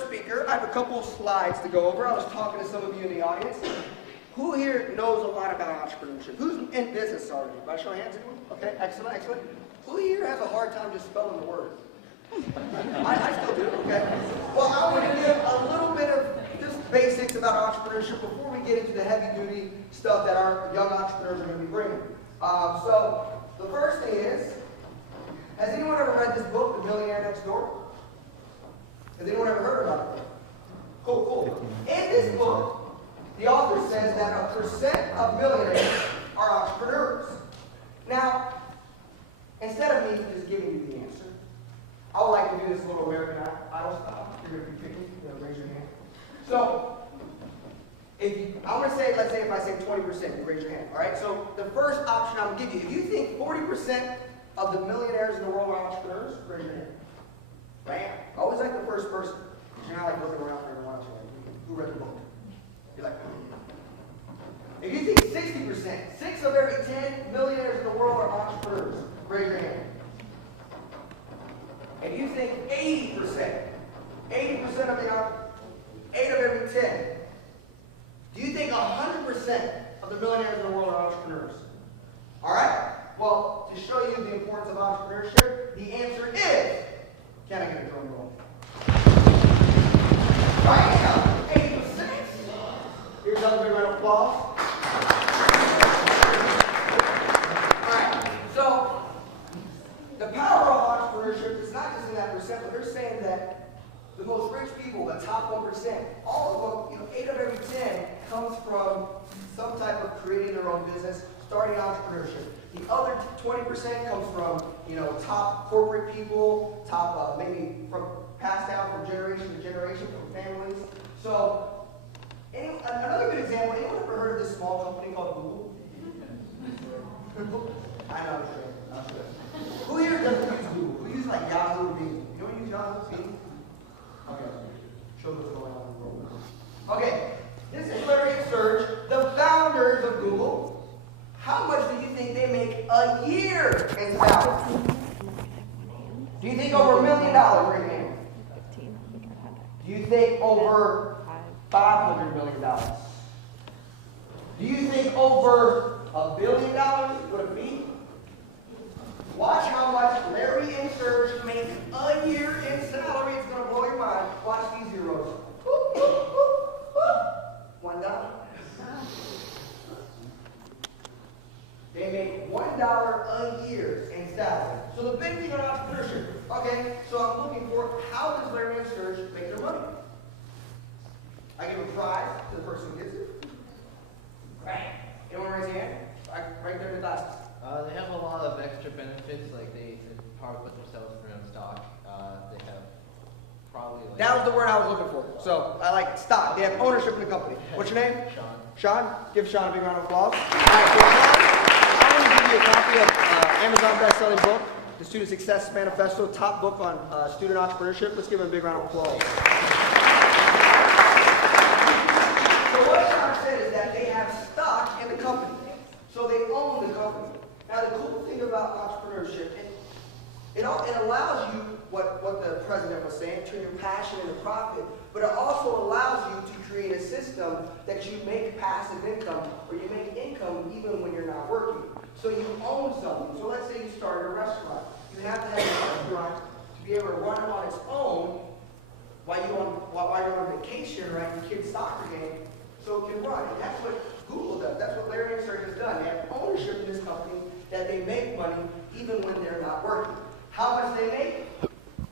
first speaker, I have a couple of slides to go over. I was talking to some of you in the audience. Who here knows a lot about entrepreneurship? Who's in business already? Can I show hands? Anyone? Okay, excellent, excellent. Who here has a hard time just spelling the word? I still do, okay. Well, I want to give a little bit of just basics about entrepreneurship before we get into the heavy-duty stuff that our young entrepreneurs are going to be bringing. So the first thing is, has anyone ever read this book, The Millionaire Next Door? Has anyone ever heard about it? Cool, cool. In this book, the author says that 1% of millionaires are entrepreneurs. Now, instead of me just giving you the answer, I would like to do this little American Idol style. You're going to be picking, raise your hand. So, I'm going to say, let's say if I say 20%, you raise your hand. All right? So, the first option I'm going to give you, if you think 40% of the millionaires in the world are entrepreneurs, raise your hand. Bam. Always like the first person. You're not like looking around for everyone else. Who read the book? You're like, if you think 60%, 6 of every 10 millionaires in the world are entrepreneurs, raise your hand. If you think 80% of the 8 of every 10, do you think 100% of the millionaires in the world are entrepreneurs? All right? Well, to show you the importance of entrepreneurship, the answer is, can I get a drum roll? Bam! 80%. Here's another big round of applause. All right, so the power of entrepreneurship is not just in that percent, but they're saying that the most rich people, the top 1%, all of them, 8 of every 10 comes from some type of creating their own business, starting entrepreneurship. The other 20% comes from, top corporate people, top maybe from passed down from generation to generation from families. So, another good example. Anyone ever heard of this small company called Google? I know, I'm sure. Who here doesn't use Google? Who uses like Yahoo or Bing? You don't use Yahoo or Bing? Okay. Show what's going on in the world. Okay. This is Larry and Serge, the founders of Google. How much do you think they make a year in salary? Do you think over $1 million right now? Do you think over $500 million? Do you think over $1 billion would it be? Watch how much Larry and Serge make a year in salary. It's going to blow your mind. Watch these zeros. $1. They make $1 a year in salary. So the big thing on entrepreneurship, okay, so I'm looking for how does Larry and Serge make their money? I give a prize to the person who gets it. Right. Anyone raise your hand? Right there in the glasses. They have a lot of extra benefits, like they probably put themselves in their own stock. They have probably like... That was the word I was looking for. So I like stock. They have ownership in the company. What's your name? Sean. Sean? Give Sean a big round of applause. All right, so Sean, I'm going to give you a copy of Amazon best-selling book, The Student Success Manifesto, top book on student entrepreneurship. Let's give him a big round of applause. So what Sean said is that they have stock in the company. So they own the company. Now the cool thing about entrepreneurship, it allows you what the president was saying, turn your passion into profit, but it also allows you to create a system that you make passive income, or you make income even when you're not working. So you own something. So let's say you started a restaurant. You have to have a restaurant to be able to run on its own while you're on vacation, right? Your kid's soccer game, so it can run. And that's what Google does. That's what Larry and Serge has done. They have ownership in this company that they make money even when they're not working. How much they make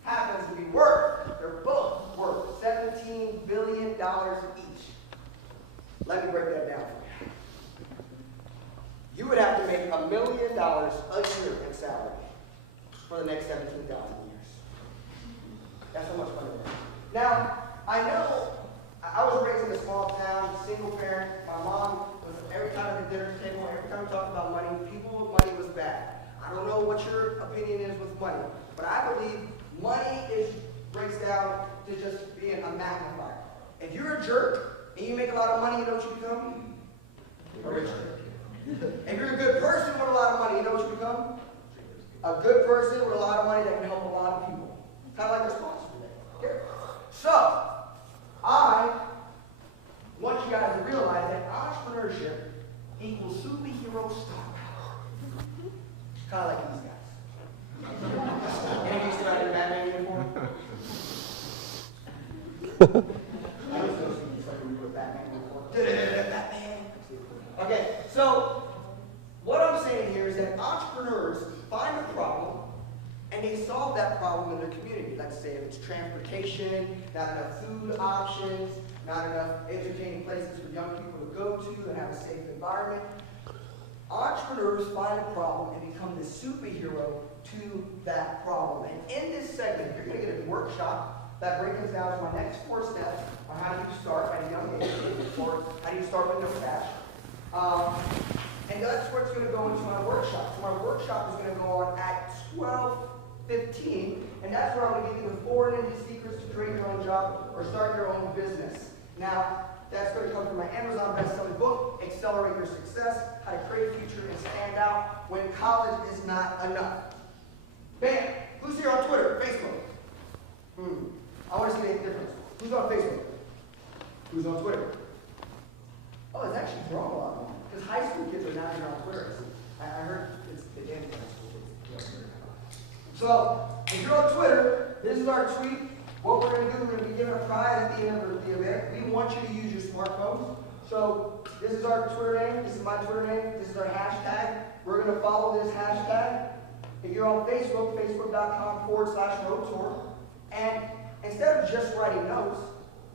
happens to be worth. They're both worth $17 billion each. Let me break that down for you. You would have to make $1 million a year in salary for the next 17,000 years. That's how much money they have. Now, I know I was raised in a small town, single parent. My mom was every time at the dinner table, every time we talked about money, people with money was bad. I don't know what your opinion is with money, but I believe money breaks down to just being a magnifier. If you're a jerk and you make a lot of money, you know what you become? A rich jerk. If you're a good person with a lot of money, you know what you become? A good person with a lot of money that can help a lot of people. Kind of like our sponsor today. Okay? So, Batman. Okay, so what I'm saying here is that entrepreneurs find a problem and they solve that problem in their community. Let's say if it's transportation, not enough food options, not enough entertaining places for young people to go to and have a safe environment. Entrepreneurs find a problem and become the superhero to that problem. And in this segment, you're going to get a workshop that breaks us down to my next 4 steps on how do you start at a young age, or how do you start with no cash. And that's what's going to go into my workshop. So my workshop is going to go on at 12:15, and that's where I'm going to give you the 4 ninja secrets to create your own job or start your own business. Now, that's going to come from my Amazon best-selling book, Accelerate Your Success, How to Create a Future and Stand Out When College is Not Enough. Bam! Who's here on Twitter, Facebook? I want to see the difference. Who's on Facebook? Who's on Twitter? Oh, it's actually grown a lot more. Because high school kids are now here on Twitter. I heard it's the damn high school kids. So, if you're on Twitter, this is our tweet. What we're going to do, we're going to be giving a prize at the end of the event. We want you to use your smartphones. So, this is our Twitter name. This is my Twitter name. This is our hashtag. We're going to follow this hashtag. If you're on Facebook, facebook.com/roadtour. And instead of just writing notes,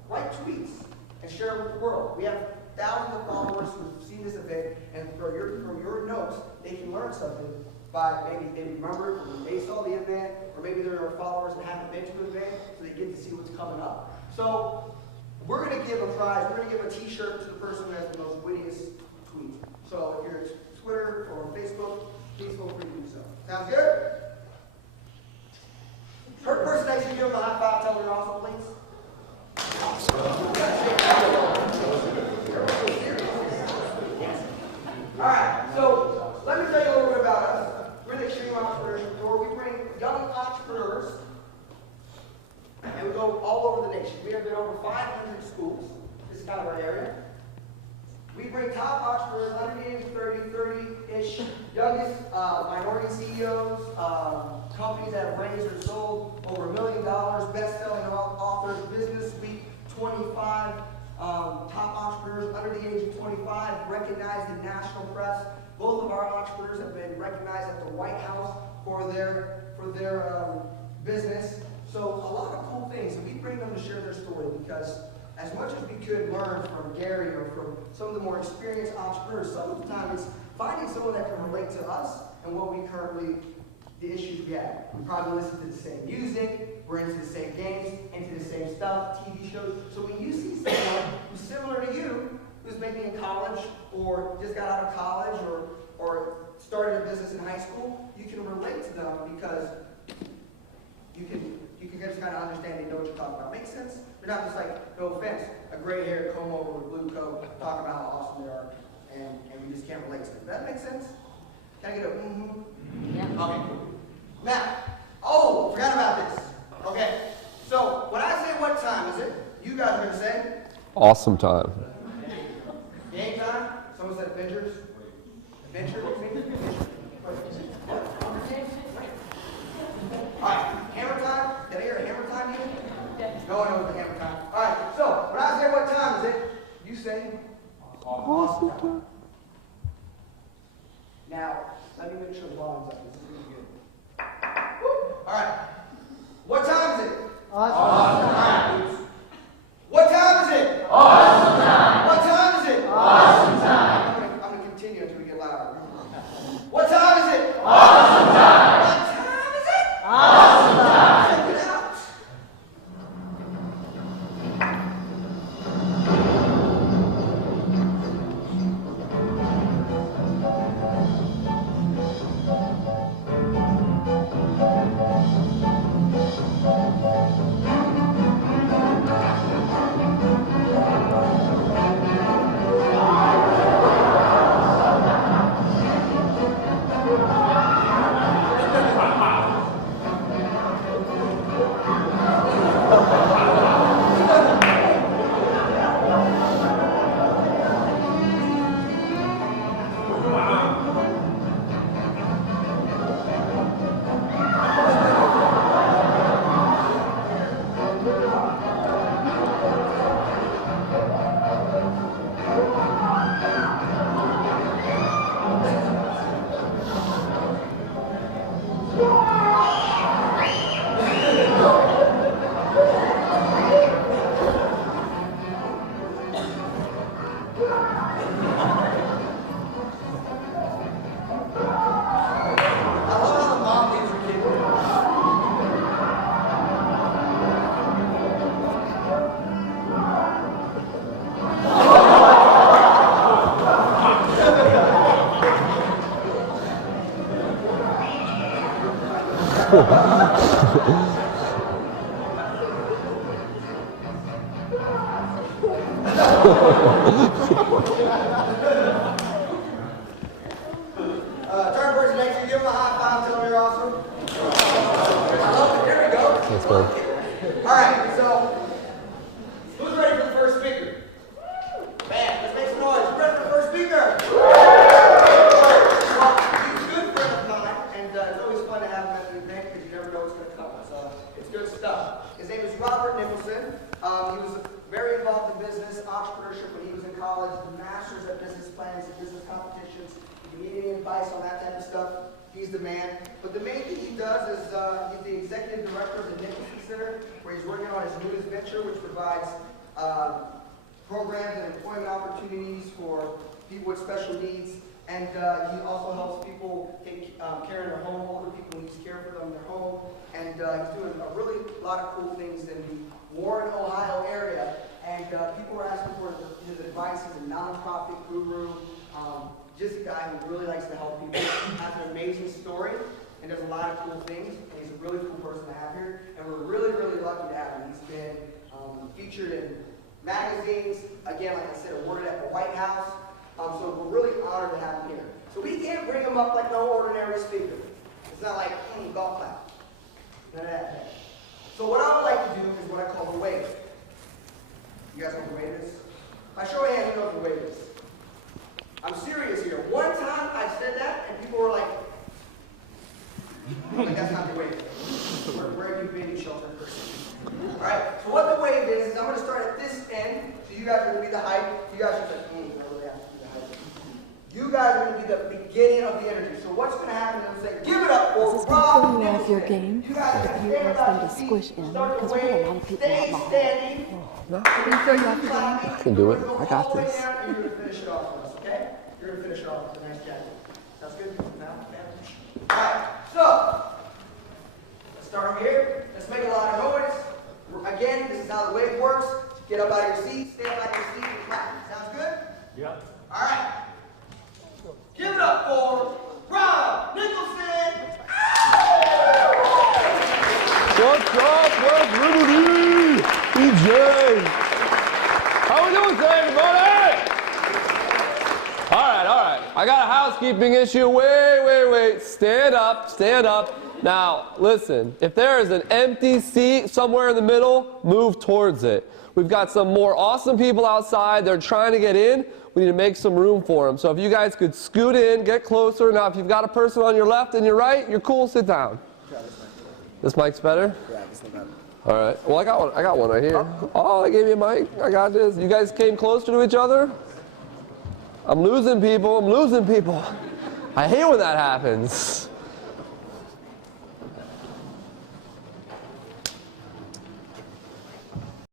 write tweets and share it with the world. We have thousands of followers who've seen this event, and from your notes, they can learn something by maybe they remember it from when they saw the event, or maybe there are followers that haven't been to the event, so they get to see what's coming up. So we're going to give a prize. We're going to give a T-shirt to the person who has the most wittiest tweet. So if you're on Twitter or on Facebook, please feel free to do so. Sounds good? Person next to you, give them a high five. Tell them you're awesome, please. All right, so let me tell you a little bit about us. We're the Extreme Entrepreneurship Tour. We bring young entrepreneurs, and we go all over the nation. We have been over 500 schools. This is kind of our area. We bring top entrepreneurs, under the age of 30-ish, youngest minority CEOs, companies that have raised or sold over $1 million, best-selling authors, Business Week 25, top entrepreneurs under the age of 25, recognized in national press. Both of our entrepreneurs have been recognized at the White House for their business. So a lot of cool things, and we bring them to share their story because as much as we could learn from Gary or from some of the more experienced entrepreneurs, some of the time it's finding someone that can relate to us and what we currently, the issues we have. We probably listen to the same music, we're into the same games, into the same stuff, TV shows. So when you see someone who's similar to you, who's maybe in college or just got out of college or started a business in high school, you can relate to them because you can just kind of understand they know what you're talking about. Makes sense? They're not just like, no offense, a gray-haired comb over with blue coat talking about how awesome they are, and we just can't relate to them. Does that make sense? Can I get a mm-hmm? Yeah. Okay, cool. Now, forgot about this. Okay, so when I say what time is it, you guys are going to say? Awesome time. Game time? Someone said Avengers? Adventure? Alright, hammer time? Did I hear a hammer time even? No one knows the hammer time. Alright, so when I say what time is it, you say? Awesome time. Now, let me make sure the volume's up. This is really good. Alright. What time is it? Awesome time. What time is it? Awesome time. What time is it? Awesome time. I'm going to continue until we get louder. What time is it? Awesome time. What time is it? Awesome time. Check it out. Turn person next to you, give them a high five, tell them you're awesome. I love it. There we go. That's good. All right, so who's ready for the first speaker? Man, let's make some noise. Who's ready for the first speaker? Well, he's a good friend of mine, and it's always fun to have him at the event because you never know what's going to come. So it's good stuff. His name is Robert Nicholson. He was very involved in business, entrepreneurship when he was in college, masters at business plans and business competitions. If you need any advice on that type of stuff, he's the man. But the main thing he does is he's the executive director of the Nicholson Center, where he's working on his newest venture, which provides programs and employment opportunities for people with special needs. And he also helps people take care of their home, older people who need care for them in their home. And he's doing a really lot of cool things in the Warren, Ohio area. And people are asking for his advice. He's a nonprofit guru. Just a guy who really likes to help people. He has an amazing story and does a lot of cool things. And he's a really cool person to have here. And we're really, really lucky to have him. He's been featured in magazines. Again, like I said, awarded at the White House. So we're really honored to have him here. So we can't bring him up like no ordinary speaker. It's not like golf clap. None of that. So what I would like to do is what I call the wave. You guys know what the wave is? By show of hands, you know what the wave is. I'm serious here. One time I said that and people were like that's not the wave. Where have you been, you sheltered person? Alright, so what the wave is I'm going to start at this end. So you guys are going to be the height. You guys are like, I really have to be the height. You guys are going to be the beginning of the energy. So what's going to happen is say, give it up for Rob Nicholson. Off your game You guys if you ask them to squish in, because we have a lot of people out behind. standing. No, Throw you off your game. I can do it. I got this. You're going to finish it off with us, okay? You're going to finish it off with a nice jacket. Sounds good? Now, all right, so let's start over here. Let's make a lot of noise. Again, this is how the wave works. Get up out of your seat, stand by your seat, and clap. Sounds good? Yeah. All right. Give it up for Rob Nicholson. What's up, West Liberty? EJ. How we doing today, everybody? All right. I got a housekeeping issue. Wait. Stand up. Now, listen, if there is an empty seat somewhere in the middle, move towards it. We've got some more awesome people outside. They're trying to get in. We need to make some room for them. So if you guys could scoot in, get closer. Now, if you've got a person on your left and your right, you're cool, sit down. This mic's better? Yeah, it's not bad. All right. Well, I got one right here. Oh, I gave you a mic. I got this. You guys came closer to each other? I'm losing people. I hate when that happens.